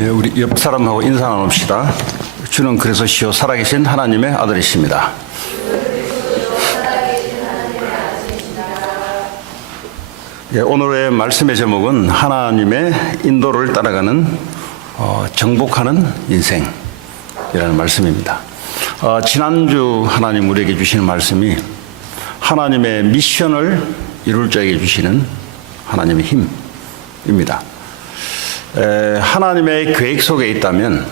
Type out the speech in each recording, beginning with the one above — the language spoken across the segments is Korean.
우리 옆 사람하고 인사 나눕시다. 주는 그리스도시요 살아계신 하나님의 아들이십니다. 오늘의 말씀의 제목은 하나님의 인도를 따라가는 정복하는 인생이라는 말씀입니다. 지난주 하나님 우리에게 주시는 말씀이 하나님의 미션을 이룰 자에게 주시는 하나님의 힘입니다. 하나님의 계획 속에 있다면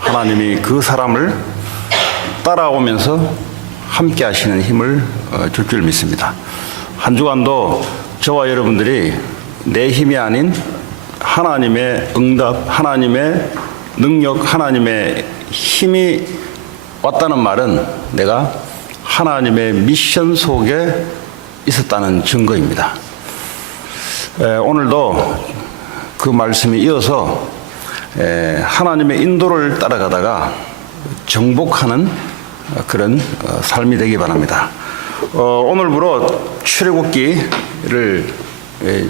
하나님이 그 사람을 따라오면서 함께 하시는 힘을 줄 줄 믿습니다. 한 주간도 저와 여러분들이 내 힘이 아닌 하나님의 응답, 하나님의 능력, 하나님의 힘이 왔다는 말은 내가 하나님의 미션 속에 있었다는 증거입니다. 오늘도 그 말씀이 이어서 하나님의 인도를 따라가다가 정복하는 그런 삶이 되기 바랍니다. 오늘부로 출애굽기를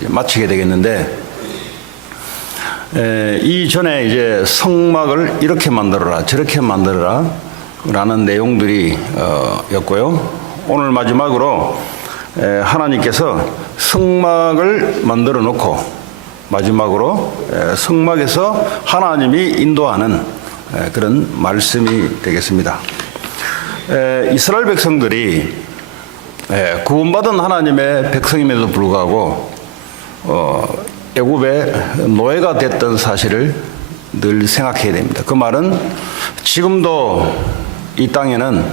마치게 되겠는데, 이전에 이제 성막을 이렇게 만들어라 저렇게 만들어라 라는 내용들이 였고요. 오늘 마지막으로 하나님께서 성막을 만들어 놓고 마지막으로 성막에서 하나님이 인도하는 그런 말씀이 되겠습니다. 이스라엘 백성들이 구원받은 하나님의 백성임에도 불구하고 애굽의 노예가 됐던 사실을 늘 생각해야 됩니다. 그 말은 지금도 이 땅에는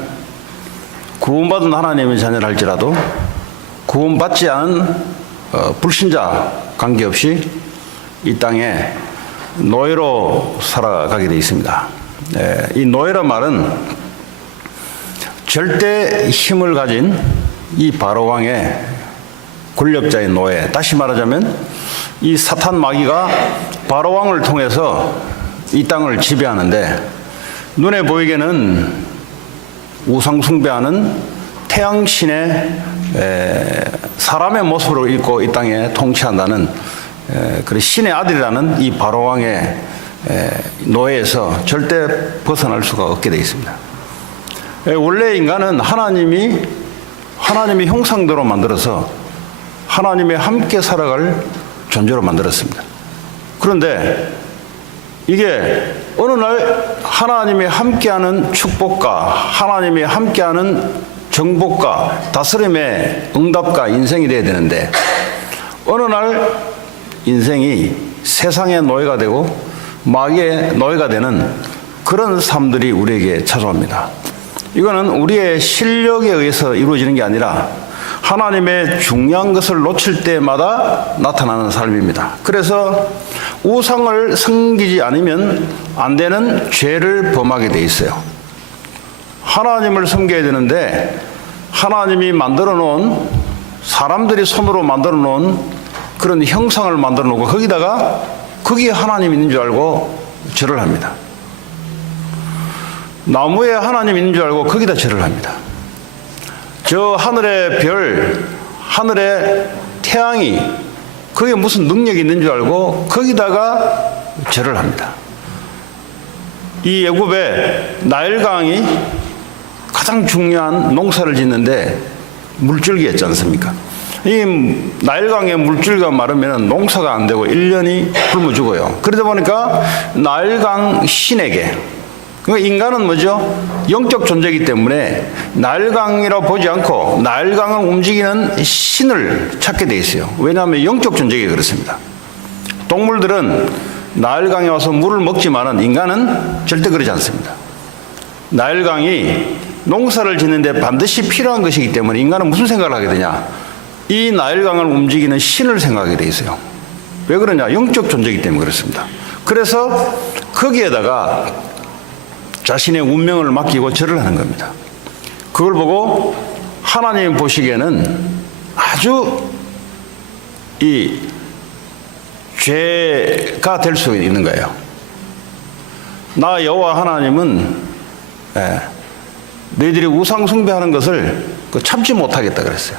구원받은 하나님의 자녀를 할지라도 구원받지 않은 불신자 관계없이 이 땅에 노예로 살아가게 되어 있습니다. 이 노예란 말은 절대 힘을 가진 이 바로왕의 권력자의 노예, 다시 말하자면 이 사탄 마귀가 바로왕을 통해서 이 땅을 지배하는데, 눈에 보이게는 우상 숭배하는 태양신의 사람의 모습으로 입고 이 땅에 통치한다는 그 신의 아들이라는 이 바로왕의 노예에서 절대 벗어날 수가 없게 되어 있습니다. 원래 인간은 하나님의 형상대로 만들어서 하나님의 함께 살아갈 존재로 만들었습니다. 그런데 이게 어느 날 하나님의 함께하는 축복과 하나님의 함께하는 정복과 다스림의 응답과 인생이 되어야 되는데, 어느 날 인생이 세상의 노예가 되고 마귀의 노예가 되는 그런 삶들이 우리에게 찾아옵니다. 이거는 우리의 실력에 의해서 이루어지는 게 아니라 하나님의 중요한 것을 놓칠 때마다 나타나는 삶입니다. 그래서 우상을 섬기지 않으면 안 되는 죄를 범하게 돼 있어요. 하나님을 섬겨야 되는데 하나님이 만들어 놓은, 사람들이 손으로 만들어 놓은 그런 형상을 만들어 놓고 거기다가 거기에 하나님 있는 줄 알고 절을 합니다. 나무에 하나님 있는 줄 알고 거기다 절을 합니다. 저 하늘의 별, 하늘의 태양이 거기에 무슨 능력이 있는 줄 알고 거기다가 절을 합니다. 이 애굽의 나일강이 가장 중요한 농사를 짓는데 물줄기였지 않습니까? 이 나일강의 물줄기가 마르면 농사가 안 되고 1년이 굶어 죽어요. 그러다 보니까 나일강 신에게, 그러니까 인간은 뭐죠? 영적 존재이기 때문에 나일강이라고 보지 않고 나일강을 움직이는 신을 찾게 돼 있어요. 왜냐하면 영적 존재이기 그렇습니다. 동물들은 나일강에 와서 물을 먹지만은 인간은 절대 그러지 않습니다. 나일강이 농사를 짓는데 반드시 필요한 것이기 때문에 인간은 무슨 생각을 하게 되냐? 이 나일강을 움직이는 신을 생각하게 돼 있어요. 왜 그러냐? 영적 존재이기 때문에 그렇습니다. 그래서 거기에다가 자신의 운명을 맡기고 절을 하는 겁니다. 그걸 보고 하나님 보시기에는 아주 이 죄가 될 수 있는 거예요. 나 여호와 하나님은 너희들이 우상 숭배하는 것을 참지 못하겠다 그랬어요.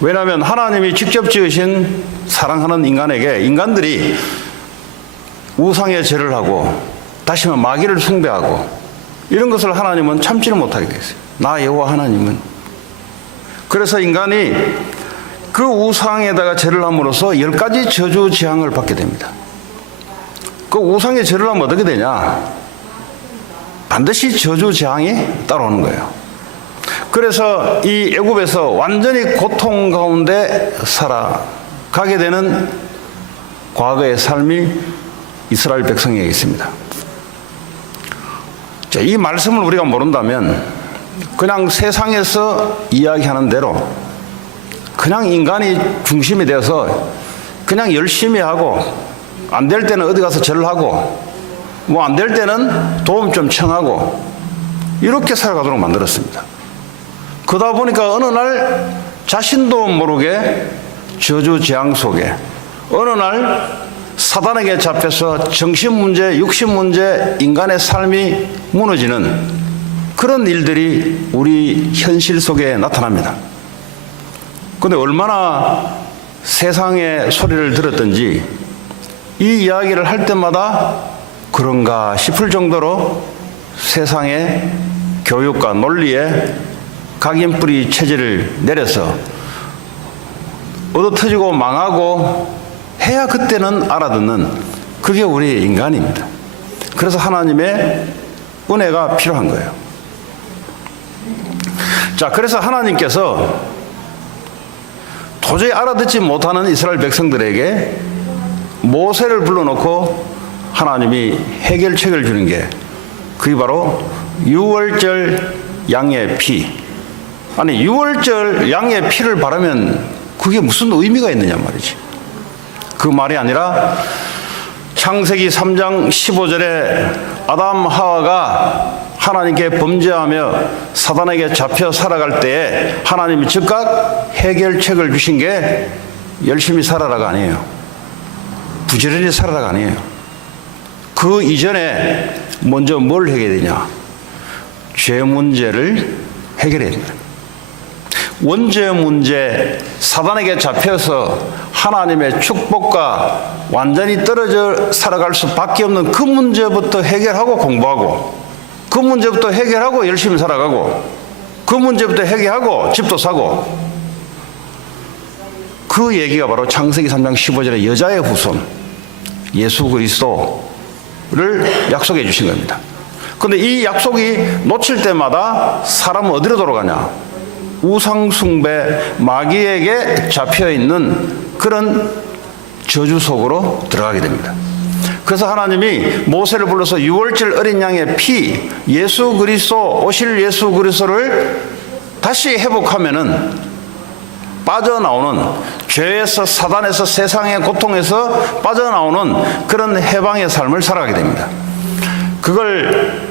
왜냐하면 하나님이 직접 지으신 사랑하는 인간에게 인간들이 우상에 절을 하고 다시 말해 마귀를 숭배하고 이런 것을 하나님은 참지를 못하게 됐어요. 나 여호와 하나님은. 그래서 인간이 그 우상에다가 절을 함으로써 10가지 저주 재앙을 받게 됩니다. 그 우상에 절을 하면 어떻게 되냐? 반드시 저주 재앙이 따라오는 거예요. 그래서 이 애굽에서 완전히 고통 가운데 살아가게 되는 과거의 삶이 이스라엘 백성에게 있습니다. 자, 이 말씀을 우리가 모른다면 그냥 세상에서 이야기하는 대로 그냥 인간이 중심이 되어서 그냥 열심히 하고 안 될 때는 어디 가서 절을 하고 뭐 안 될 때는 도움 좀 청하고 이렇게 살아가도록 만들었습니다. 그러다 보니까 어느 날 자신도 모르게 저주 재앙 속에 어느 날 사단에게 잡혀서 정신문제, 육신문제, 인간의 삶이 무너지는 그런 일들이 우리 현실 속에 나타납니다. 그런데 얼마나 세상의 소리를 들었던지 이 이야기를 할 때마다 그런가 싶을 정도로 세상의 교육과 논리에 각인뿌리 체제를 내려서 얻어터지고 망하고 해야 그때는 알아듣는 그게 우리 인간입니다. 그래서 하나님의 은혜가 필요한 거예요. 자, 그래서 하나님께서 도저히 알아듣지 못하는 이스라엘 백성들에게 모세를 불러놓고 하나님이 해결책을 주는 게 그게 바로 유월절 양의 피. 아니, 유월절 양의 피를 바르면 그게 무슨 의미가 있느냐 말이지. 그 말이 아니라 창세기 3장 15절에 아담 하와가 하나님께 범죄하며 사단에게 잡혀 살아갈 때에 하나님이 즉각 해결책을 주신 게 열심히 살아라가 아니에요. 부지런히 살아라가 아니에요. 그 이전에 먼저 뭘 해결해야 되냐? 죄 문제를 해결해야 된다. 원죄 문제, 사단에게 잡혀서 하나님의 축복과 완전히 떨어져 살아갈 수밖에 없는 그 문제부터 해결하고 공부하고 그 문제부터 해결하고 열심히 살아가고 그 문제부터 해결하고 집도 사고 그 얘기가 바로 창세기 3장 15절의 여자의 후손 예수 그리스도를 약속해 주신 겁니다. 그런데 이 약속이 놓칠 때마다 사람은 어디로 돌아가냐? 우상숭배 마귀에게 잡혀있는 그런 저주 속으로 들어가게 됩니다. 그래서 하나님이 모세를 불러서 유월절 어린 양의 피 예수 그리스도 오실 예수 그리스도를 다시 회복하면은 빠져나오는 죄에서 사단에서 세상의 고통에서 빠져나오는 그런 해방의 삶을 살아가게 됩니다. 그걸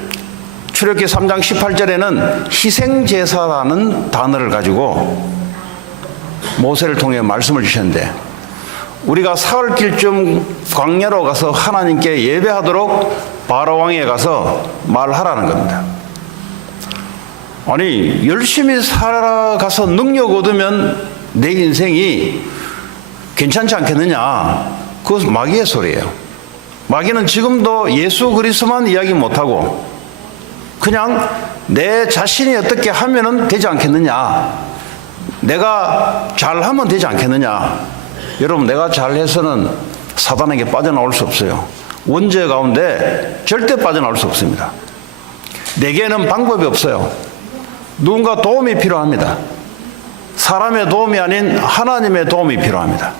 출애굽기 3장 18절에는 희생제사라는 단어를 가지고 모세를 통해 말씀을 주셨는데 우리가 사흘길쯤 광야로 가서 하나님께 예배하도록 바로왕에 가서 말하라는 겁니다. 아니 열심히 살아가서 능력 얻으면 내 인생이 괜찮지 않겠느냐? 그것은 마귀의 소리예요. 마귀는 지금도 예수 그리스도만 이야기 못하고 그냥 내 자신이 어떻게 하면 되지 않겠느냐? 내가 잘하면 되지 않겠느냐? 여러분 내가 잘해서는 사단에게 빠져나올 수 없어요. 원죄 가운데 절대 빠져나올 수 없습니다. 내게는 방법이 없어요. 누군가 도움이 필요합니다. 사람의 도움이 아닌 하나님의 도움이 필요합니다.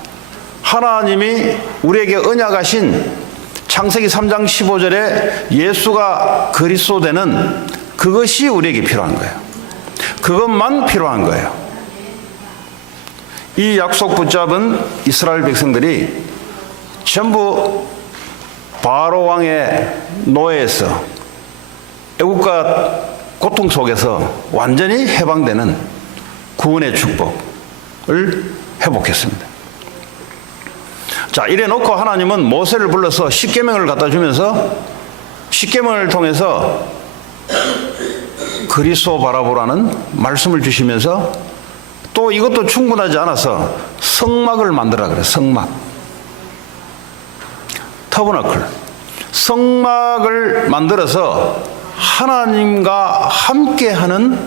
하나님이 우리에게 언약하신 창세기 3장 15절에 예수가 그리스도 되는 그것이 우리에게 필요한 거예요. 그것만 필요한 거예요. 이 약속 붙잡은 이스라엘 백성들이 전부 바로 왕의 노예에서 애국과 고통 속에서 완전히 해방되는 구원의 축복을 회복했습니다. 자, 이래 놓고 하나님은 모세를 불러서 십계명을 갖다 주면서 십계명을 통해서 그리스도 바라보라는 말씀을 주시면서 또 이것도 충분하지 않아서 성막을 만들라 그래요. 성막. 터버너클. 성막을 만들어서 하나님과 함께하는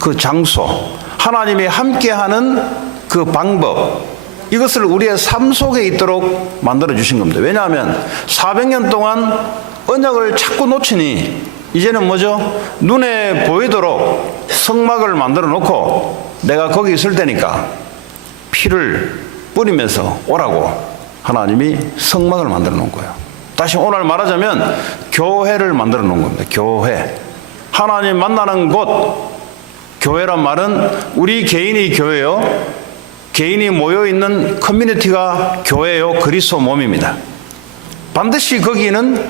그 장소, 하나님이 함께하는 그 방법, 이것을 우리의 삶 속에 있도록 만들어 주신 겁니다. 왜냐하면 400년 동안 언약을 자꾸 놓치니 이제는 뭐죠? 눈에 보이도록 성막을 만들어 놓고 내가 거기 있을 테니까 피를 뿌리면서 오라고 하나님이 성막을 만들어 놓은 거예요. 다시 오늘 말하자면 교회를 만들어 놓은 겁니다. 교회. 하나님 만나는 곳. 교회란 말은 우리 개인이 교회요, 개인이 모여있는 커뮤니티가 교회요, 그리스도 몸입니다. 반드시 거기는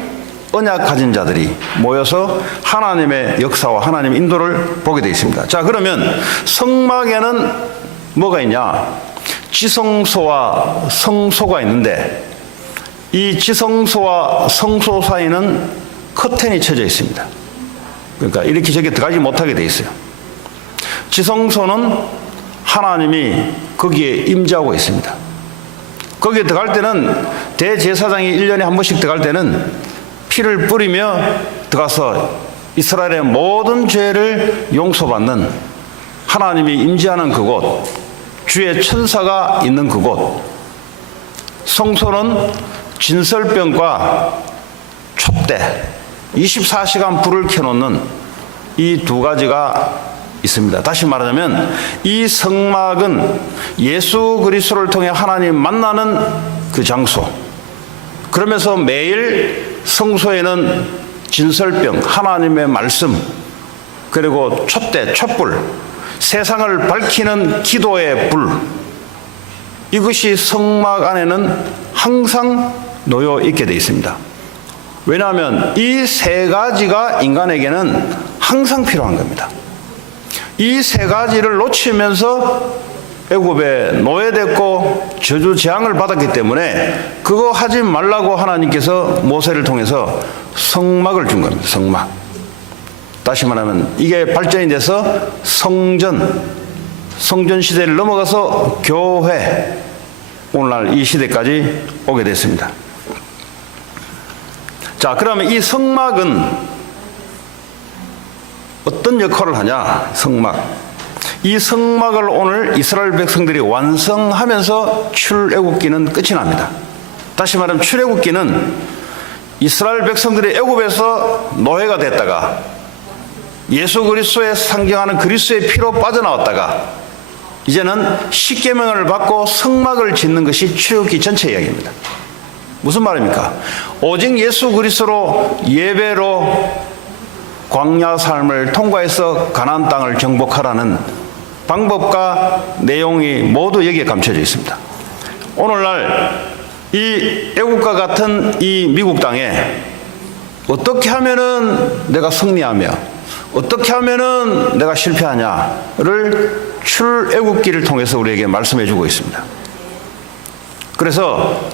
언약 가진 자들이 모여서 하나님의 역사와 하나님의 인도를 보게 되어 있습니다. 자, 그러면 성막에는 뭐가 있냐? 지성소와 성소가 있는데 이 지성소와 성소 사이는 커튼이 쳐져 있습니다. 그러니까 이렇게 저렇게 들어가지 못하게 되어 있어요. 지성소는 하나님이 거기에 임재하고 있습니다. 거기에 들어갈 때는 대제사장이 1년에 한 번씩 들어갈 때는 피를 뿌리며 들어가서 이스라엘의 모든 죄를 용서받는 하나님이 임재하는 그곳, 주의 천사가 있는 그곳. 성소는 진설병과 촛대, 24시간 불을 켜놓는 이 두 가지가 있습니다. 다시 말하자면 이 성막은 예수 그리스도를 통해 하나님 만나는 그 장소. 그러면서 매일 성소에는 진설병, 하나님의 말씀, 그리고 촛대, 촛불, 세상을 밝히는 기도의 불, 이것이 성막 안에는 항상 놓여 있게 되어 있습니다. 왜냐하면 이 세 가지가 인간에게는 항상 필요한 겁니다. 이 세 가지를 놓치면서 애굽에 노예됐고 저주 재앙을 받았기 때문에 그거 하지 말라고 하나님께서 모세를 통해서 성막을 준 겁니다. 성막. 다시 말하면 이게 발전이 돼서 성전 시대를 넘어가서 교회, 오늘날 이 시대까지 오게 됐습니다. 자, 그러면 이 성막은 어떤 역할을 하냐? 성막. 이 성막을 오늘 이스라엘 백성들이 완성하면서 출애굽기는 끝이 납니다. 다시 말하면 출애굽기는 이스라엘 백성들이 애굽에서 노예가 됐다가 예수 그리스도에 상징하는 그리스도의 피로 빠져나왔다가 이제는 십계명을 받고 성막을 짓는 것이 출애굽기 전체 이야기입니다. 무슨 말입니까? 오직 예수 그리스도로 예배로 광야 삶을 통과해서 가나안 땅을 정복하라는 방법과 내용이 모두 여기에 감춰져 있습니다. 오늘날 이 애국과 같은 이 미국 땅에 어떻게 하면은 내가 승리하며 어떻게 하면은 내가 실패하냐를 출애굽기를 통해서 우리에게 말씀해 주고 있습니다. 그래서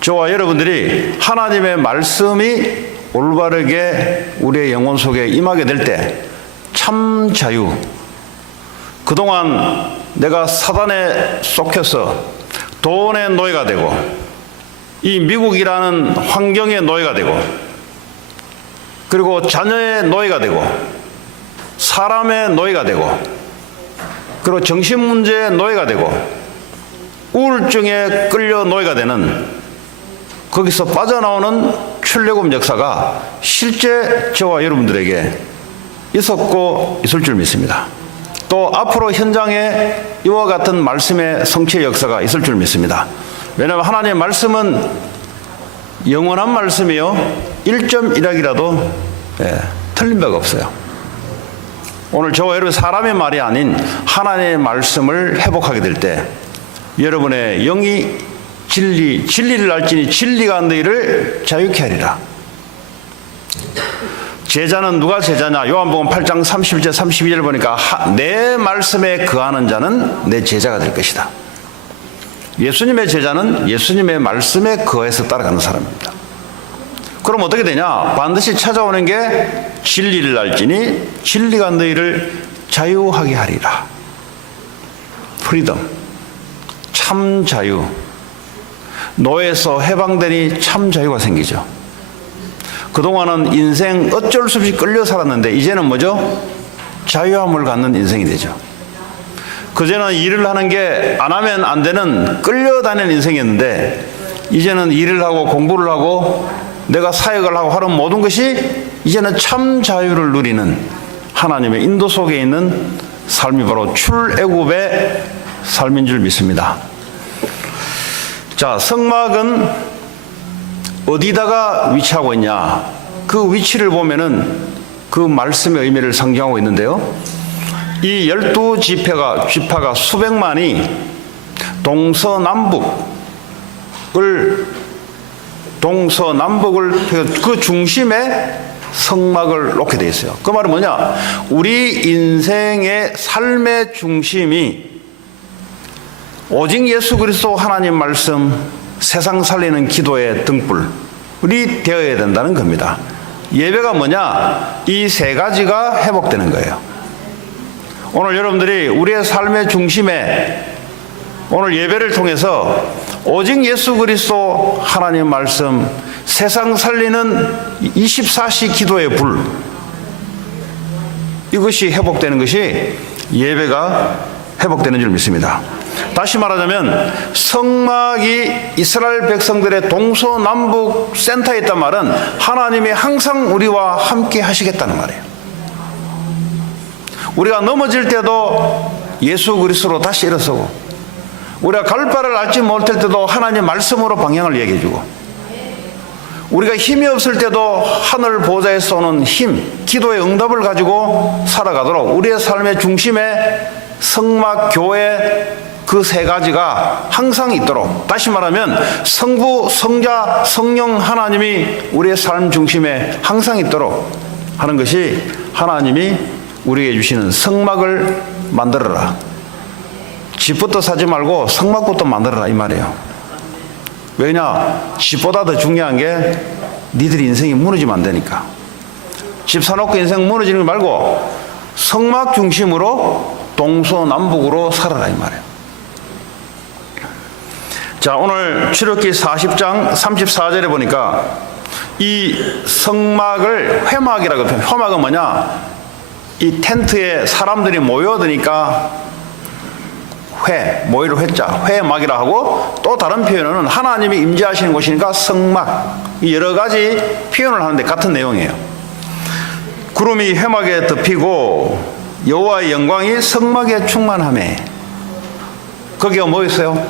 저와 여러분들이 하나님의 말씀이 올바르게 우리의 영혼 속에 임하게 될 때 참 자유, 그동안 내가 사단에 속혀서 돈의 노예가 되고 이 미국이라는 환경의 노예가 되고 그리고 자녀의 노예가 되고 사람의 노예가 되고 그리고 정신문제의 노예가 되고 우울증에 끌려 노예가 되는 거기서 빠져나오는 출애굽 역사가 실제 저와 여러분들에게 있었고 있을 줄 믿습니다. 또 앞으로 현장에 이와 같은 말씀의 성취의 역사가 있을 줄 믿습니다. 왜냐하면 하나님의 말씀은 영원한 말씀이요 1.1학이라도 틀린 바가 없어요. 오늘 저와 여러분 사람의 말이 아닌 하나님의 말씀을 회복하게 될 때 여러분의 영이 진리를 알지니 진리가 너희를 자유케 하리라. 제자는 누가 제자냐? 요한복음 8장 31절 32절을 보니까 내 말씀에 거하는 자는 내 제자가 될 것이다. 예수님의 제자는 예수님의 말씀에 거해서 따라가는 사람입니다. 그럼 어떻게 되냐? 반드시 찾아오는 게 진리를 알지니 진리가 너희를 자유하게 하리라. 프리덤, 참 자유. 노예에서 해방되니 참 자유가 생기죠. 그동안은 인생 어쩔 수 없이 끌려 살았는데 이제는 뭐죠? 자유함을 갖는 인생이 되죠. 그전에는 일을 하는 게 안 하면 안 되는 끌려다니는 인생이었는데 이제는 일을 하고 공부를 하고 내가 사역을 하고 하는 모든 것이 이제는 참 자유를 누리는 하나님의 인도 속에 있는 삶이 바로 출애굽의 삶인 줄 믿습니다. 자, 성막은 어디다가 위치하고 있냐? 그 위치를 보면은 그 말씀의 의미를 상징하고 있는데요. 이 12지파가 수백만이 동서남북을 그 중심에 성막을 놓게 되어 있어요. 그 말은 뭐냐? 우리 인생의 삶의 중심이 오직 예수 그리스도 하나님 말씀, 세상 살리는 기도의 등불이 되어야 된다는 겁니다. 예배가 뭐냐? 이 세 가지가 회복되는 거예요. 오늘 여러분들이 우리의 삶의 중심에 오늘 예배를 통해서 오직 예수 그리스도 하나님 말씀, 세상 살리는 24시 기도의 불, 이것이 회복되는 것이 예배가 회복되는 줄 믿습니다. 다시 말하자면 성막이 이스라엘 백성들의 동서남북 센터에 있단 말은 하나님이 항상 우리와 함께 하시겠다는 말이에요. 우리가 넘어질 때도 예수 그리스도로 다시 일어서고, 우리가 갈 바를 알지 못할 때도 하나님 말씀으로 방향을 얘기해주고, 우리가 힘이 없을 때도 하늘 보좌에서 오는 힘, 기도의 응답을 가지고 살아가도록 우리의 삶의 중심에 성막, 교회, 그 세 가지가 항상 있도록, 다시 말하면 성부, 성자, 성령 하나님이 우리의 삶 중심에 항상 있도록 하는 것이 하나님이 우리에게 주시는 성막을 만들어라. 집부터 사지 말고 성막부터 만들어라 이 말이에요. 왜냐? 집보다 더 중요한 게 니들이 인생이 무너지면 안 되니까. 집 사놓고 인생 무너지는 거 말고 성막 중심으로 동서남북으로 살아라 이 말이에요. 자, 오늘 출애굽기 40장 34절에 보니까 이 성막을 회막이라고 표현해요. 회막은 뭐냐? 이 텐트에 사람들이 모여드니까 모이를 회자, 회막이라 하고, 또 다른 표현은 하나님이 임재하시는 곳이니까 성막, 여러 가지 표현을 하는데 같은 내용이에요. 구름이 회막에 덮이고 여호와의 영광이 성막에 충만하매. 거기가 뭐 있어요?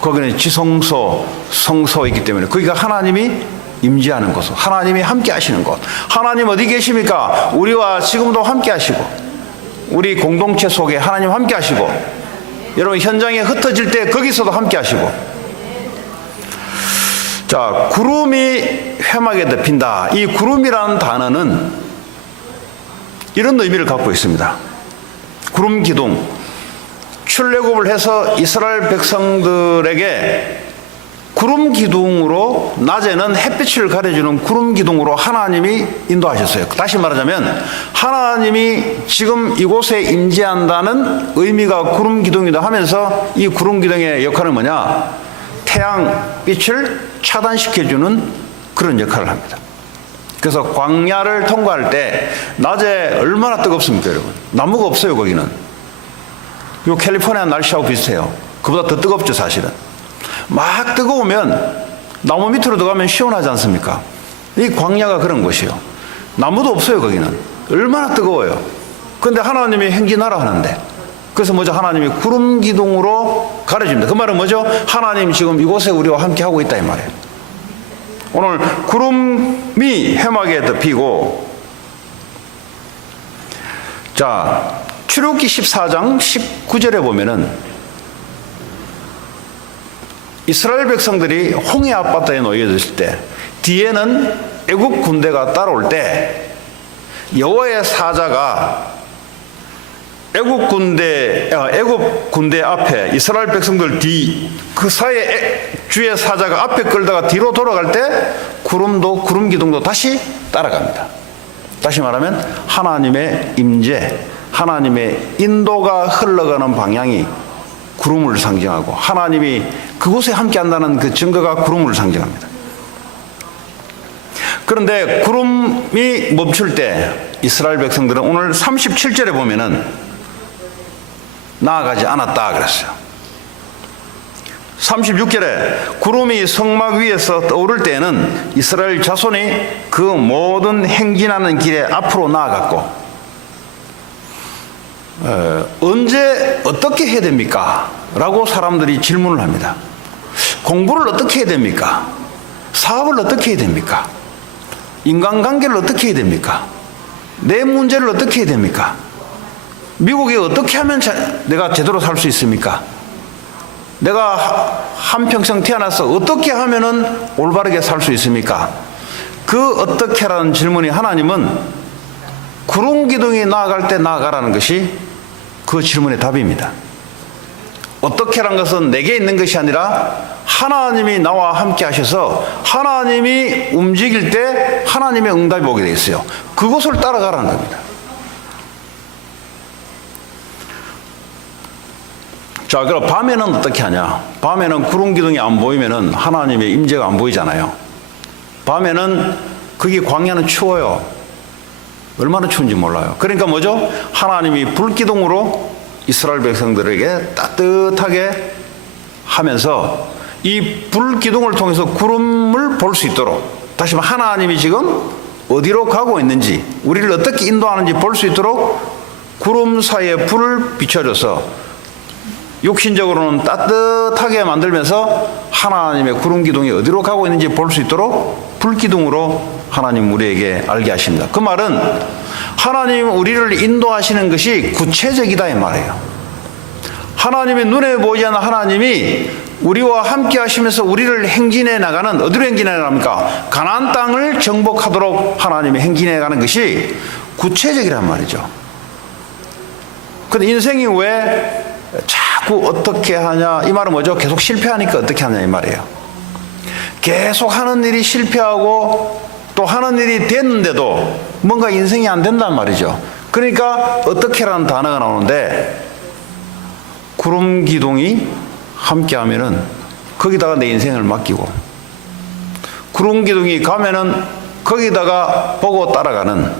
거기는 지성소, 성소 있기 때문에 거기가 하나님이 임재하는 곳, 하나님이 함께 하시는 곳. 하나님 어디 계십니까? 우리와 지금도 함께 하시고, 우리 공동체 속에 하나님 함께 하시고, 여러분 현장에 흩어질 때 거기서도 함께 하시고. 자, 구름이 회막에 덮인다. 이 구름이라는 단어는 이런 의미를 갖고 있습니다. 구름 기둥. 출애굽을 해서 이스라엘 백성들에게 구름 기둥으로, 낮에는 햇빛을 가려주는 구름 기둥으로 하나님이 인도하셨어요. 다시 말하자면 하나님이 지금 이곳에 임재한다는 의미가 구름 기둥이다 하면서, 이 구름 기둥의 역할은 뭐냐? 태양빛을 차단시켜주는 그런 역할을 합니다. 그래서 광야를 통과할 때 낮에 얼마나 뜨겁습니까 여러분? 나무가 없어요. 거기는 요 캘리포니아 날씨하고 비슷해요. 그보다 더 뜨겁죠 사실은. 막 뜨거우면 나무 밑으로 들어가면 시원하지 않습니까? 이 광야가 그런 곳이요. 나무도 없어요 거기는. 얼마나 뜨거워요. 그런데 하나님이 행진하라 하는데, 그래서 뭐죠? 하나님이 구름 기둥으로 가려줍니다. 그 말은 뭐죠? 하나님 지금 이곳에 우리와 함께 하고 있다 이 말이에요. 오늘 구름이 회막에 덮이고, 자, 출애굽기 14장 19절에 보면은 이스라엘 백성들이 홍해 앞바다에 놓여졌을 때, 뒤에는 애굽 군대가 따라올 때 여호와의 사자가 애굽 군대 앞에 이스라엘 백성들 뒤, 그 사이에 주의 사자가 앞에 끌다가 뒤로 돌아갈 때 구름도, 구름 기둥도 다시 따라갑니다. 다시 말하면 하나님의 임재, 하나님의 인도가 흘러가는 방향이 구름을 상징하고, 하나님이 그곳에 함께 한다는 그 증거가 구름을 상징합니다. 그런데 구름이 멈출 때 이스라엘 백성들은 오늘 37절에 보면은 나아가지 않았다 그랬어요. 36절에 구름이 성막 위에서 떠오를 때에는 이스라엘 자손이 그 모든 행진하는 길에 앞으로 나아갔고, 언제 어떻게 해야 됩니까? 라고 사람들이 질문을 합니다. 공부를 어떻게 해야 됩니까? 사업을 어떻게 해야 됩니까? 인간관계를 어떻게 해야 됩니까? 내 문제를 어떻게 해야 됩니까? 미국에 어떻게 하면 내가 제대로 살 수 있습니까? 내가 한평생 태어나서 어떻게 하면은 올바르게 살 수 있습니까? 그 어떻게라는 질문이 하나님은 구름 기둥이 나아갈 때 나아가라는 것이 그 질문의 답입니다. 어떻게라는 것은 내게 있는 것이 아니라 하나님이 나와 함께 하셔서 하나님이 움직일 때 하나님의 응답이 오게 되어 있어요. 그것을 따라가라는 겁니다. 자, 그럼 밤에는 어떻게 하냐? 밤에는 구름 기둥이 안 보이면은 하나님의 임재가 안 보이잖아요. 밤에는 거기 광야는 추워요. 얼마나 추운지 몰라요. 그러니까 뭐죠? 하나님이 불기둥으로 이스라엘 백성들에게 따뜻하게 하면서 이 불기둥을 통해서 구름을 볼 수 있도록, 다시 말해 하나님이 지금 어디로 가고 있는지, 우리를 어떻게 인도하는지 볼 수 있도록 구름 사이에 불을 비춰줘서 육신적으로는 따뜻하게 만들면서 하나님의 구름 기둥이 어디로 가고 있는지 볼 수 있도록 불기둥으로 하나님 우리에게 알게 하십니다. 그 말은 하나님 우리를 인도하시는 것이 구체적이다 이 말이에요. 하나님의 눈에 보이지 않는 하나님이 우리와 함께 하시면서 우리를 행진해 나가는, 어디로 행진해 나갑니까? 가나안 땅을 정복하도록 하나님이 행진해 가는 것이 구체적이란 말이죠. 근데 인생이 왜 자꾸 어떻게 하냐, 이 말은 뭐죠? 계속 실패하니까 어떻게 하냐 이 말이에요. 계속 하는 일이 실패하고 또 하는 일이 됐는데도 뭔가 인생이 안 된단 말이죠. 그러니까 어떻게라는 단어가 나오는데, 구름 기둥이 함께 하면은 거기다가 내 인생을 맡기고, 구름 기둥이 가면은 거기다가 보고 따라가는,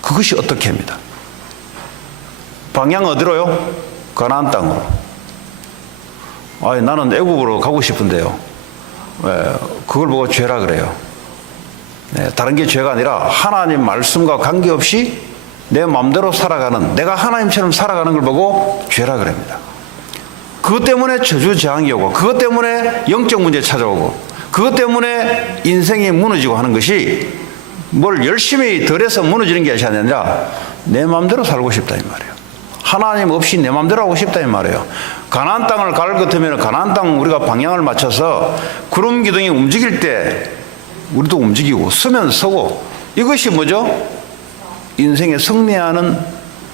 그것이 어떻게 합니다. 방향 어디로요? 가나안 땅으로. 아니, 나는 애국으로 가고 싶은데요. 그걸 보고 죄라 그래요. 다른 게 죄가 아니라 하나님 말씀과 관계없이 내 마음대로 살아가는, 내가 하나님처럼 살아가는 걸 보고 죄라 그럽니다. 그것 때문에 저주재앙이 오고, 그것 때문에 영적 문제 찾아오고, 그것 때문에 인생이 무너지고 하는 것이 뭘 열심히 덜해서 무너지는 것이 아니라 내 마음대로 살고 싶다 이 말이에요. 하나님 없이 내 마음대로 하고 싶다 이 말이에요. 가나안 땅을 갈 것 같으면 가나안 땅 우리가 방향을 맞춰서 구름 기둥이 움직일 때 우리도 움직이고, 서면 서고, 이것이 뭐죠? 인생에 승리하는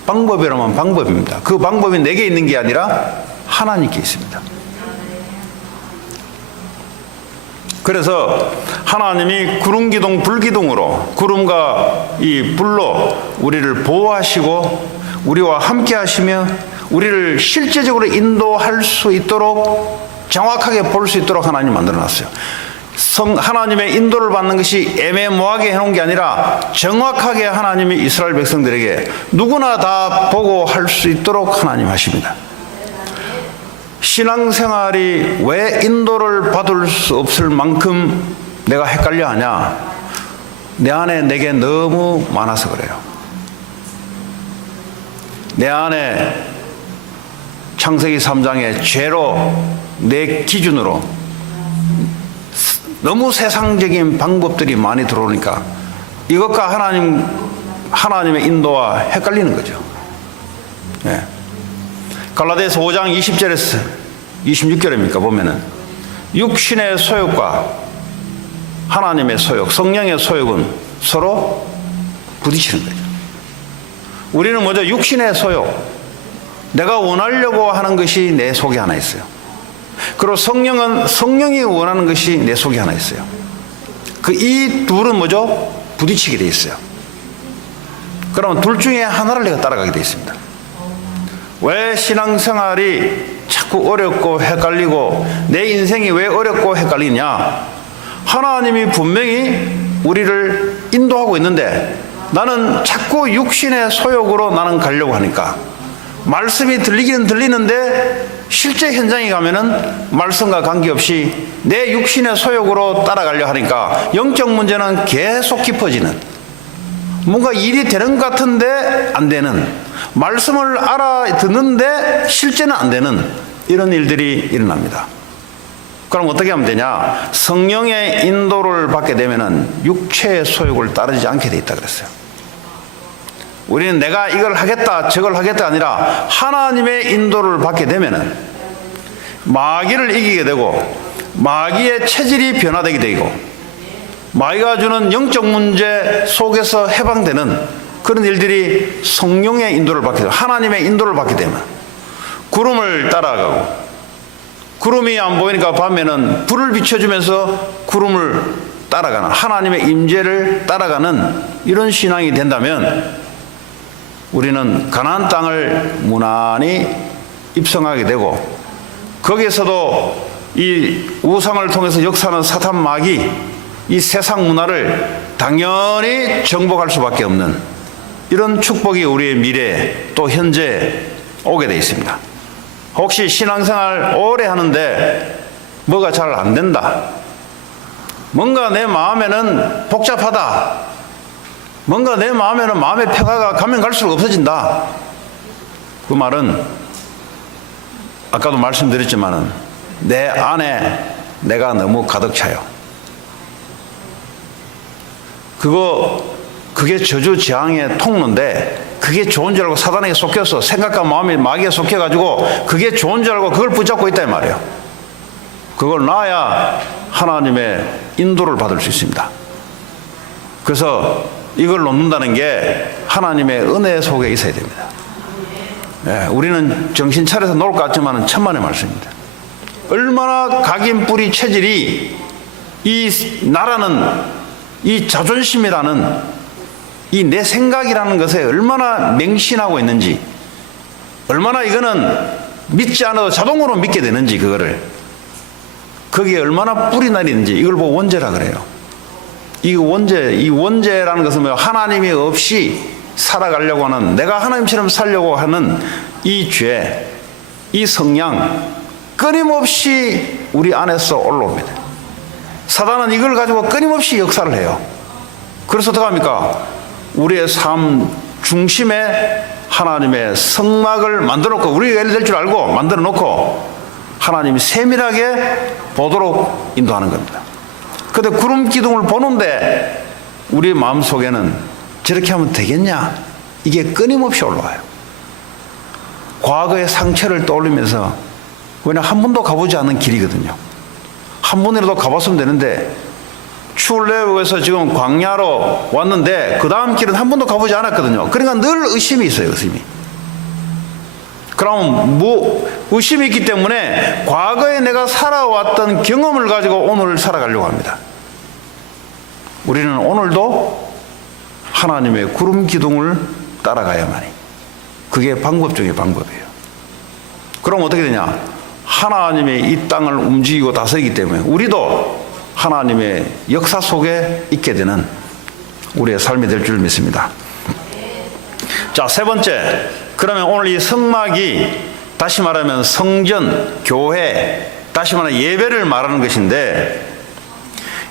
방법이라면 방법입니다. 그 방법이 내게 있는 게 아니라 하나님께 있습니다. 그래서 하나님이 구름 기둥 불기둥으로, 구름과 이 불로 우리를 보호하시고 우리와 함께 하시며 우리를 실제적으로 인도할 수 있도록, 정확하게 볼 수 있도록 하나님 만들어 놨어요. 하나님의 인도를 받는 것이 애매모호하게 해놓은 게 아니라 정확하게 하나님이 이스라엘 백성들에게 누구나 다 보고 할 수 있도록 하나님 하십니다. 신앙생활이 왜 인도를 받을 수 없을 만큼 내가 헷갈려 하냐? 내 안에 내게 너무 많아서 그래요. 내 안에 창세기 3장의 죄로, 내 기준으로 너무 세상적인 방법들이 많이 들어오니까 이것과 하나님의 인도와 헷갈리는 거죠. 네. 갈라디아서 5장 20절에서 26절입니까 보면은 육신의 소욕과 하나님의 소욕, 성령의 소욕은 서로 부딪히는 거죠. 우리는 먼저 육신의 소욕, 내가 원하려고 하는 것이 내 속에 하나 있어요. 그리고 성령은 성령이 원하는 것이 내 속에 하나 있어요. 이 둘은 뭐죠? 부딪히게 돼 있어요. 그러면 둘 중에 하나를 내가 따라가게 돼 있습니다. 왜 신앙생활이 자꾸 어렵고 헷갈리고 내 인생이 왜 어렵고 헷갈리냐? 하나님이 분명히 우리를 인도하고 있는데 나는 자꾸 육신의 소욕으로 나는 가려고 하니까 말씀이 들리기는 들리는데 실제 현장에 가면은 말씀과 관계없이 내 육신의 소욕으로 따라가려 하니까 영적 문제는 계속 깊어지는, 뭔가 일이 되는 것 같은데 안 되는, 말씀을 알아듣는데 실제는 안 되는 이런 일들이 일어납니다. 그럼 어떻게 하면 되냐? 성령의 인도를 받게 되면은 육체의 소욕을 따르지 않게 돼 있다 그랬어요. 우리는 내가 이걸 하겠다 저걸 하겠다 아니라 하나님의 인도를 받게 되면은 마귀를 이기게 되고 마귀의 체질이 변화되게 되고 마귀가 주는 영적 문제 속에서 해방되는 그런 일들이 성령의 인도를 받게 되고 하나님의 인도를 받게 되면 구름을 따라가고, 구름이 안 보이니까 밤에는 불을 비춰주면서 구름을 따라가는, 하나님의 임재를 따라가는 이런 신앙이 된다면 우리는 가나안 땅을 무난히 입성하게 되고 거기에서도 이 우상을 통해서 역사하는 사탄 마귀, 이 세상 문화를 당연히 정복할 수밖에 없는 이런 축복이 우리의 미래에 또 현재에 오게 되어 있습니다. 혹시 신앙생활 오래 하는데 뭐가 잘 안 된다, 뭔가 내 마음에는 복잡하다, 뭔가 내 마음에는 마음의 평화가 가면 갈수록 없어진다, 그 말은 아까도 말씀드렸지만은 내 안에 내가 너무 가득 차요. 그게 저주지향의 통로인데 그게 좋은 줄 알고 사단에게 속여서 생각과 마음이 마귀에 속여가지고 그게 좋은 줄 알고 그걸 붙잡고 있다 이 말이에요. 그걸 놔야 하나님의 인도를 받을 수 있습니다. 그래서 이걸 놓는다는 게 하나님의 은혜 속에 있어야 됩니다. 예, 우리는 정신 차려서 놓을 것 같지만 천만의 말씀입니다. 얼마나 각인 뿌리 체질이 이 나라는 이 자존심이라는 이 내 생각이라는 것에 얼마나 맹신하고 있는지, 얼마나 이거는 믿지 않아도 자동으로 믿게 되는지, 거기에 얼마나 뿌리 내리는지 이걸 보고 원죄라 그래요. 이 원죄라는 것은 하나님이 없이 살아가려고 하는, 내가 하나님처럼 살려고 하는 이 죄, 이 성향 끊임없이 우리 안에서 올라옵니다. 사단은 이걸 가지고 끊임없이 역사를 해요. 그래서 어떻게 합니까? 우리의 삶 중심에 하나님의 성막을 만들어 놓고, 우리가 예를 될 줄 알고 만들어 놓고 하나님이 세밀하게 보도록 인도하는 겁니다. 그런데 구름 기둥을 보는데 우리 마음속에는 저렇게 하면 되겠냐? 이게 끊임없이 올라와요. 과거의 상처를 떠올리면서, 왜냐하면 한 번도 가보지 않은 길이거든요. 한 번이라도 가봤으면 되는데 출애굽에서 지금 광야로 왔는데 그 다음 길은 한 번도 가보지 않았거든요. 그러니까 늘 의심이 있어요. 의심이. 그럼 의심이 있기 때문에 과거에 내가 살아왔던 경험을 가지고 오늘 살아가려고 합니다. 우리는 오늘도 하나님의 구름 기둥을 따라가야만이, 그게 방법 중에 방법이에요. 그럼 어떻게 되냐? 하나님의 이 땅을 움직이고 다스리기 때문에 우리도 하나님의 역사 속에 있게 되는 우리의 삶이 될 줄 믿습니다. 자, 세 번째, 그러면 오늘 이 성막이 다시 말하면 성전, 교회, 다시 말하면 예배를 말하는 것인데,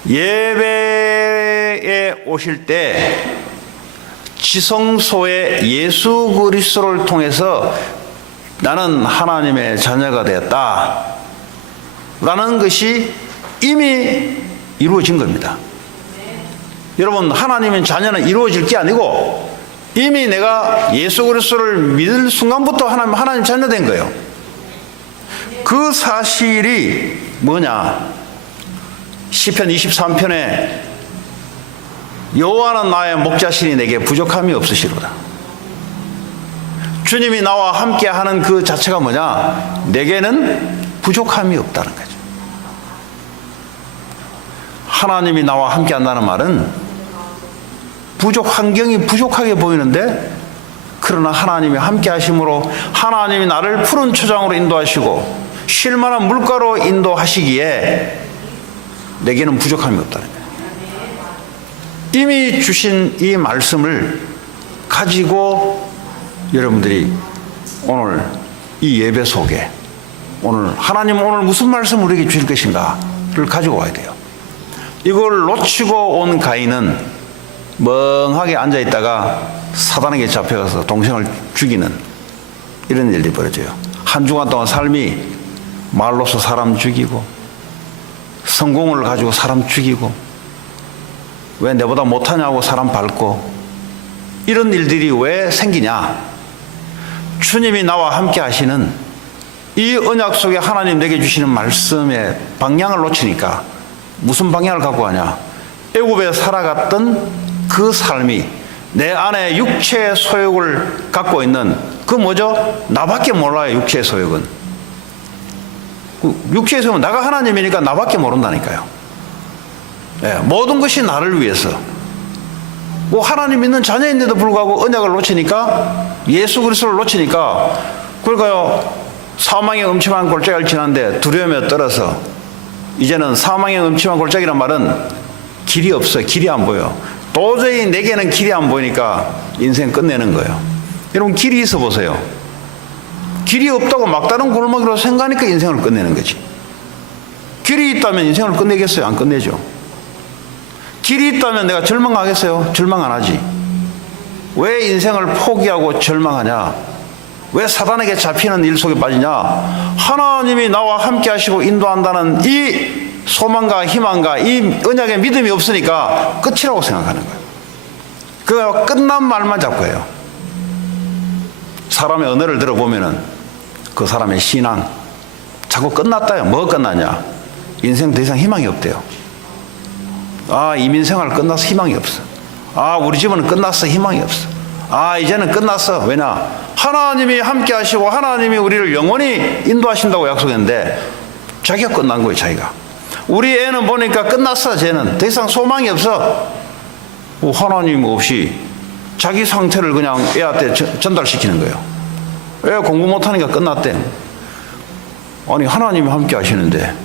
예배에 오실 때 지성소에 예수 그리스도를 통해서 나는 하나님의 자녀가 되었다 라는 것이 이미 이루어진 겁니다. 여러분, 하나님의 자녀는 이루어질 게 아니고 이미 내가 예수 그리스도를 믿을 순간부터 하나님 자녀 된 거예요. 그 사실이 뭐냐? 시편 23편에 여호와는 나의 목자시니 내게 부족함이 없으시로다. 주님이 나와 함께 하는 그 자체가 뭐냐? 내게는 부족함이 없다는 거죠. 하나님이 나와 함께 한다는 말은 환경이 부족하게 보이는데, 그러나 하나님이 함께 하심으로 하나님이 나를 푸른 초장으로 인도하시고 쉴만한 물가로 인도하시기에 내게는 부족함이 없다는 거예요. 이미 주신 이 말씀을 가지고 여러분들이 오늘 이 예배 속에 오늘 하나님 오늘 무슨 말씀 우리에게 주실 것인가를 가지고 와야 돼요. 이걸 놓치고 온 가인은 멍하게 앉아있다가 사단에게 잡혀가서 동생을 죽이는 이런 일이 벌어져요. 한 주간 동안 삶이 말로서 사람 죽이고 성공을 가지고 사람 죽이고 왜 내보다 못하냐고 사람 밟고 이런 일들이 왜 생기냐? 주님이 나와 함께 하시는 이 언약 속에 하나님 내게 주시는 말씀의 방향을 놓치니까 무슨 방향을 갖고 가냐? 애굽에 살아갔던 그 삶이 내 안에 육체의 소욕을 갖고 있는 그 뭐죠? 나밖에 몰라요. 육체의 소욕은. 육체의 소욕은 나가 하나님이니까 나밖에 모른다니까요. 네, 모든 것이 나를 위해서. 뭐 하나님 믿는 자녀인데도 불구하고 언약을 놓치니까 예수 그리스도를 놓치니까 그러니까요 사망의 음침한 골짜기를 지났는데 두려움에 떨어서 이제는 사망의 음침한 골짜기란 말은 길이 없어요. 길이 안 보여. 도저히 내게는 길이 안 보이니까 인생 끝내는 거예요. 여러분 길이 있어 보세요. 길이 없다고 막다른 골목으로 생각하니까 인생을 끝내는 거지. 길이 있다면 인생을 끝내겠어요? 안 끝내죠. 길이 있다면 내가 절망하겠어요? 절망 안 하지. 왜 인생을 포기하고 절망하냐? 왜 사단에게 잡히는 일 속에 빠지냐? 하나님이 나와 함께 하시고 인도한다는 이 소망과 희망과 이 언약의 믿음이 없으니까 끝이라고 생각하는 거예요. 그 끝난 말만 잡고 해요. 사람의 언어를 들어보면은 그 사람의 신앙 자꾸 끝났다요. 뭐가 끝나냐? 인생 더 이상 희망이 없대요. 아, 이민생활 끝나서 희망이 없어. 아, 우리 집은 끝났어. 희망이 없어. 아, 이제는 끝났어. 왜냐? 하나님이 함께 하시고 하나님이 우리를 영원히 인도하신다고 약속했는데 자기가 끝난 거예요. 자기가. 우리 애는 보니까 끝났어. 쟤는 더 이상 소망이 없어. 하나님 없이 자기 상태를 그냥 애한테 전달시키는 거예요. 애 공부 못하니까 끝났대. 아니 하나님이 함께 하시는데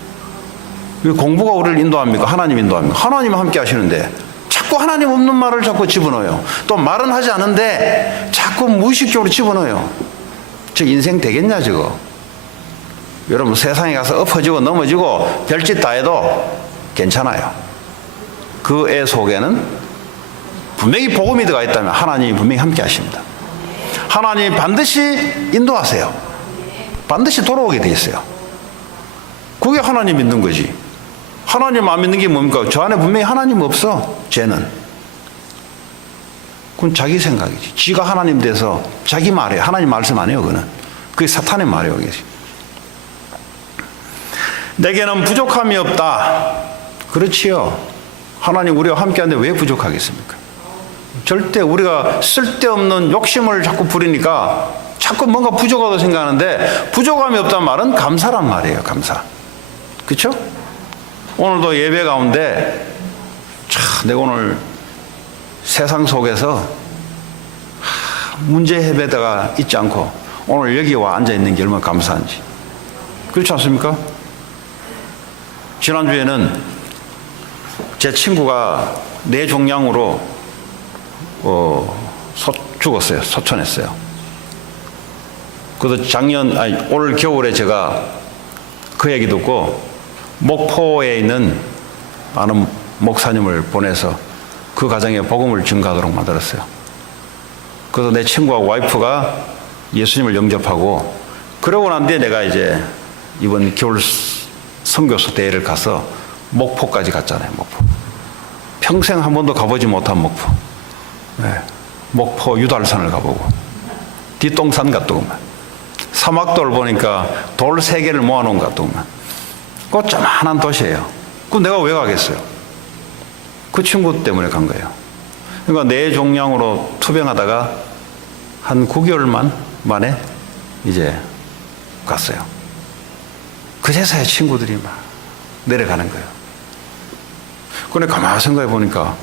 왜 공부가 우리를 인도합니까? 하나님 인도합니까? 하나님이 함께 하시는데 자꾸 하나님 없는 말을 자꾸 집어넣어요. 또 말은 하지 않은데 자꾸 무의식적으로 집어넣어요. 저 인생 되겠냐 저거. 여러분 세상에 가서 엎어지고 넘어지고 별짓 다 해도 괜찮아요. 그 애 속에는 분명히 복음이 들어가 있다면 하나님이 분명히 함께 하십니다. 하나님이 반드시 인도하세요. 반드시 돌아오게 돼 있어요. 그게 하나님 믿는 거지. 하나님 안 믿는 게 뭡니까? 저 안에 분명히 하나님 없어. 쟤는. 그건 자기 생각이지. 지가 하나님 돼서 자기 말이에요. 하나님 말씀 안 해요. 그는. 그게 사탄의 말이에요. 그게. 내게는 부족함이 없다. 그렇지요. 하나님 우리와 함께하는데 왜 부족하겠습니까? 절대 우리가 쓸데없는 욕심을 자꾸 부리니까 자꾸 뭔가 부족하다고 생각하는데 부족함이 없다는 말은 감사란 말이에요. 감사. 그렇죠? 오늘도 예배 가운데 내가 오늘 세상 속에서 문제 해배다가 있지 않고 오늘 여기 와 앉아 있는 게 얼마나 감사한지. 그렇지 않습니까? 지난주에는 제 친구가 뇌종양으로 죽었어요. 소천했어요. 그래서 올 겨울에 제가 그 얘기 듣고 목포에 있는 아는 목사님을 보내서 그 가정에 복음을 증거하도록 만들었어요. 그래서 내 친구와 와이프가 예수님을 영접하고 그러고 난 뒤에 내가 이제 이번 겨울 선교소 대회를 가서 목포까지 갔잖아요. 목포. 평생 한 번도 가보지 못한 목포. 네. 목포 유달산을 가보고 뒷동산 갔더구만. 사막돌 보니까 돌 3개를 모아놓은 것 같더구만. 그 조그만한 도시예요. 그럼 내가 왜 가겠어요? 그 친구 때문에 간 거예요. 그러니까 뇌종양으로 투병하다가 한 9개월 만에 이제 갔어요. 그제서야 친구들이 막 내려가는 거예요. 그런데 가만히 생각해 보니까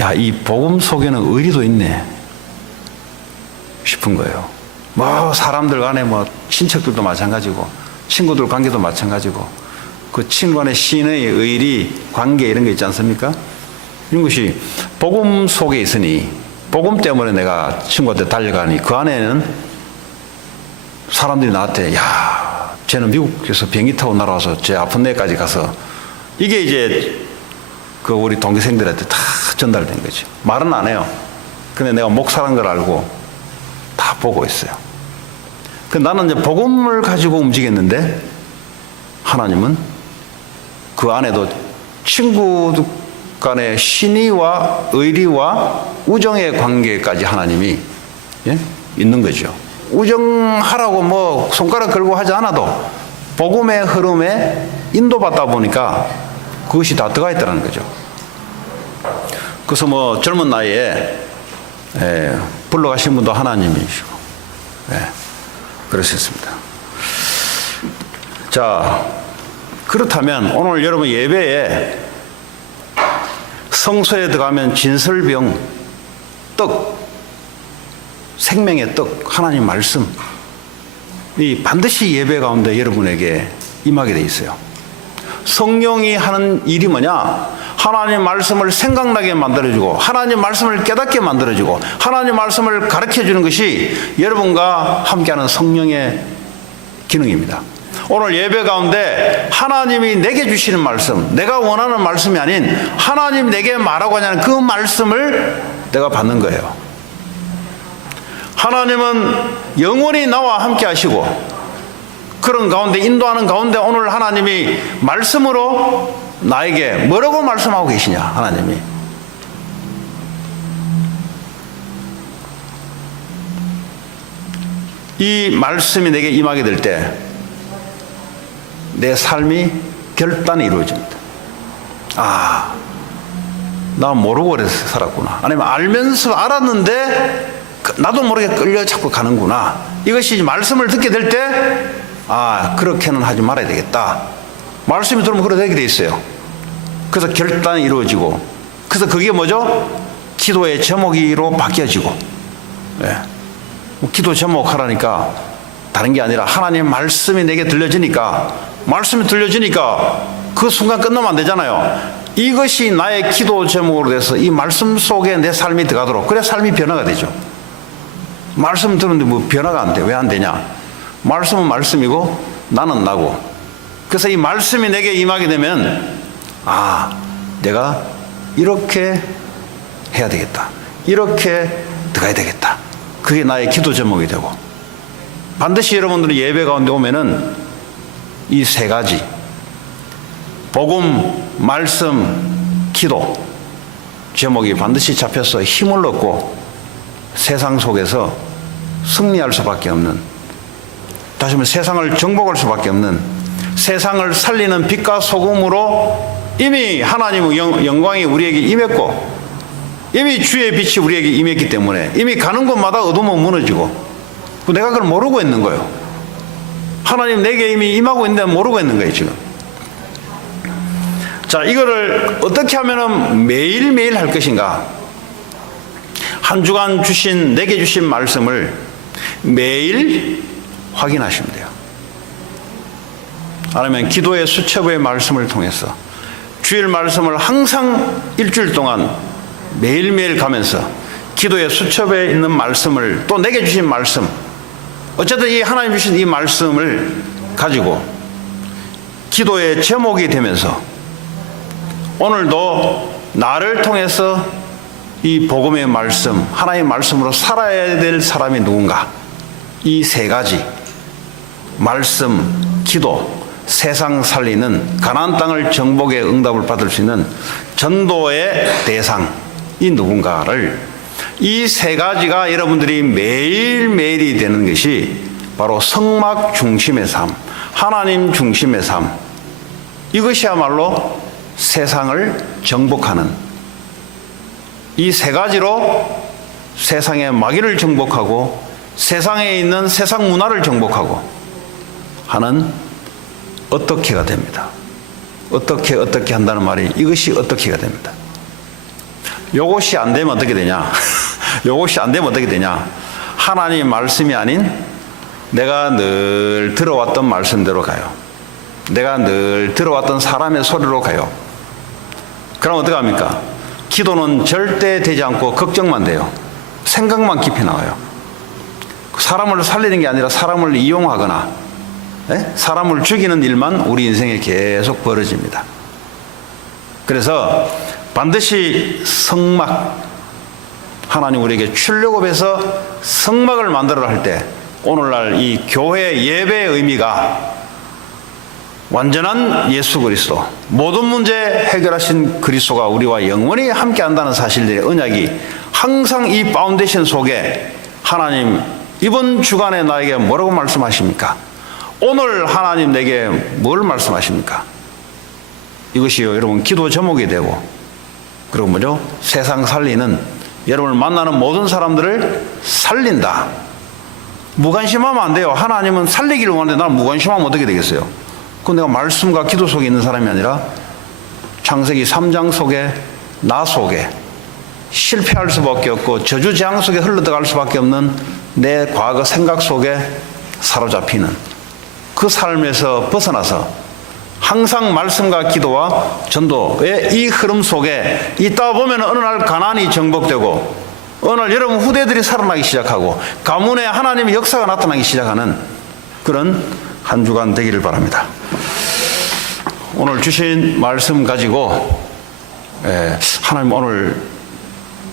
야, 이 복음 속에는 의리도 있네 싶은 거예요. 뭐 사람들 간에 뭐 친척들도 마찬가지고 친구들 관계도 마찬가지고 그 친구 간의 신의 의리 관계 이런 게 있지 않습니까? 이런 것이 복음 속에 있으니, 복음 때문에 내가 친구한테 달려가니 그 안에는 사람들이 나한테, 야, 쟤는 미국에서 비행기 타고 날아와서 제 아픈 데까지 가서, 이게 이제 그 우리 동기생들한테 다 전달된 거죠. 말은 안 해요. 근데 내가 목사란 걸 알고 다 보고 있어요. 그 나는 이제 복음을 가지고 움직였는데, 하나님은 그 안에도 친구 간의 신의와 의리와 우정의 관계까지 하나님이, 예? 있는 거죠. 우정하라고 뭐 손가락 걸고 하지 않아도 복음의 흐름에 인도받다 보니까 그것이 다 들어가 있다는 거죠. 그래서 뭐 젊은 나이에 불러가신 분도 하나님이시고, 그러셨습니다. 자, 그렇다면 오늘 여러분 예배에 성소에 들어가면 진설병, 떡, 생명의 떡, 하나님 말씀, 이 반드시 예배 가운데 여러분에게 임하게 돼 있어요. 성령이 하는 일이 뭐냐? 하나님 말씀을 생각나게 만들어주고, 하나님 말씀을 깨닫게 만들어주고, 하나님 말씀을 가르쳐주는 것이 여러분과 함께하는 성령의 기능입니다. 오늘 예배 가운데 하나님이 내게 주시는 말씀, 내가 원하는 말씀이 아닌 하나님 내게 말하고 하냐는 그 말씀을 내가 받는 거예요. 하나님은 영원히 나와 함께 하시고, 그런 가운데 인도하는 가운데 오늘 하나님이 말씀으로 나에게 뭐라고 말씀하고 계시냐? 하나님이 이 말씀이 내게 임하게 될 때 내 삶이 결단이 이루어집니다. 아, 나 모르고 그래서 살았구나. 아니면 알면서 알았는데 나도 모르게 끌려 자꾸 가는구나. 이것이 말씀을 듣게 될 때, 아, 그렇게는 하지 말아야 되겠다. 말씀이 들으면 그렇게 되게 돼 있어요. 그래서 결단이 이루어지고, 그래서 그게 뭐죠? 기도의 제목으로 바뀌어지고, 기도 제목 하라니까 다른 게 아니라 하나님 말씀이 내게 들려지니까, 말씀이 들려지니까 그 순간 끝나면 안 되잖아요. 이것이 나의 기도 제목으로 돼서 이 말씀 속에 내 삶이 들어가도록, 그래 삶이 변화가 되죠. 말씀 들었는데 뭐 변화가 안 돼. 왜 안 되냐? 말씀은 말씀이고 나는 나고, 그래서 이 말씀이 내게 임하게 되면, 아, 내가 이렇게 해야 되겠다, 이렇게 들어가야 되겠다. 그게 나의 기도 제목이 되고, 반드시 여러분들이 예배 가운데 오면은 이 세 가지, 복음, 말씀, 기도 제목이 반드시 잡혀서 힘을 얻고 세상 속에서 승리할 수밖에 없는, 다시 말해 세상을 정복할 수밖에 없는, 세상을 살리는 빛과 소금으로 이미 하나님의 영광이 우리에게 임했고, 이미 주의 빛이 우리에게 임했기 때문에 이미 가는 곳마다 어둠은 무너지고, 내가 그걸 모르고 있는 거예요. 하나님 내게 이미 임하고 있는데 모르고 있는 거예요 지금. 자, 이거를 어떻게 하면은 매일매일 할 것인가? 한 주간 내게 주신 말씀을 매일 확인하시면 돼요. 아니면 기도의 수첩의 말씀을 통해서 주일 말씀을 항상 일주일 동안 매일매일 가면서 기도의 수첩에 있는 말씀을, 또 내게 주신 말씀, 어쨌든 이 하나님 주신 이 말씀을 가지고 기도의 제목이 되면서 오늘도 나를 통해서 이 복음의 말씀, 하나님의 말씀으로 살아야 될 사람이 누군가, 이 세 가지, 말씀, 기도, 세상 살리는 가나안 땅을 정복의 응답을 받을 수 있는 전도의 대상이 누군가를, 이 세 가지가 여러분들이 매일매일이 되는 것이 바로 성막 중심의 삶, 하나님 중심의 삶, 이것이야말로 세상을 정복하는, 이 세 가지로 세상의 마귀를 정복하고 세상에 있는 세상 문화를 정복하고 하는 어떻게가 됩니다. 어떻게 한다는 말이 이것이 어떻게가 됩니다. 요것이 안 되면 어떻게 되냐? 요것이 안 되면 어떻게 되냐? 하나님 말씀이 아닌 내가 늘 들어왔던 말씀대로 가요. 내가 늘 들어왔던 사람의 소리로 가요. 그럼 어떡합니까? 기도는 절대 되지 않고 걱정만 돼요. 생각만 깊이 나와요. 사람을 살리는 게 아니라 사람을 이용하거나 사람을 죽이는 일만 우리 인생에 계속 벌어집니다. 그래서 반드시 성막, 하나님 우리에게 출애굽에서 성막을 만들어라 할 때 오늘날 이 교회 예배의 의미가 완전한 예수 그리스도, 모든 문제 해결하신 그리스도가 우리와 영원히 함께한다는 사실들의 언약이 항상 이 파운데이션 속에 하나님 이번 주간에 나에게 뭐라고 말씀하십니까? 오늘 하나님 내게 뭘 말씀하십니까? 이것이요 여러분 기도 제목이 되고, 그리고 뭐죠? 세상 살리는, 여러분을 만나는 모든 사람들을 살린다. 무관심하면 안 돼요. 하나님은 살리기를 원하는데 나는 무관심하면 어떻게 되겠어요? 그럼 내가 말씀과 기도 속에 있는 사람이 아니라 창세기 3장 속에, 나 속에 실패할 수밖에 없고 저주재앙 속에 흘러들어갈 수밖에 없는 내 과거 생각 속에 사로잡히는 그 삶에서 벗어나서 항상 말씀과 기도와 전도의 이 흐름 속에 있다 보면 어느 날 가나안이 정복되고 어느 날 여러분 후대들이 살아나기 시작하고 가문에 하나님의 역사가 나타나기 시작하는 그런 한 주간 되기를 바랍니다. 오늘 주신 말씀 가지고 하나님 오늘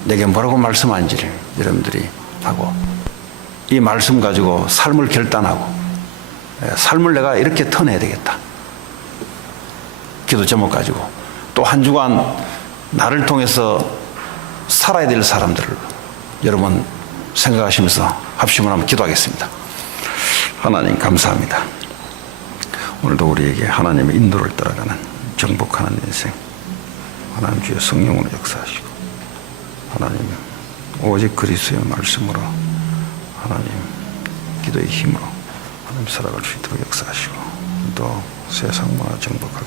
내게 뭐라고 말씀하는지를 여러분들이 하고 이 말씀 가지고 삶을 결단하고 삶을 내가 이렇게 터내야 되겠다. 기도 제목 가지고 또 한 주간 나를 통해서 살아야 될 사람들을 여러분 생각하시면서 합심을 한번 기도하겠습니다. 하나님 감사합니다. 오늘도 우리에게 하나님의 인도를 따라가는 정복하는 인생, 하나님 주의 성령으로 역사하시고 하나님 오직 그리스도의 말씀으로 하나님 기도의 힘으로 하나님 살아갈 수 있도록 역사하시고 또 세상 문화 정복하게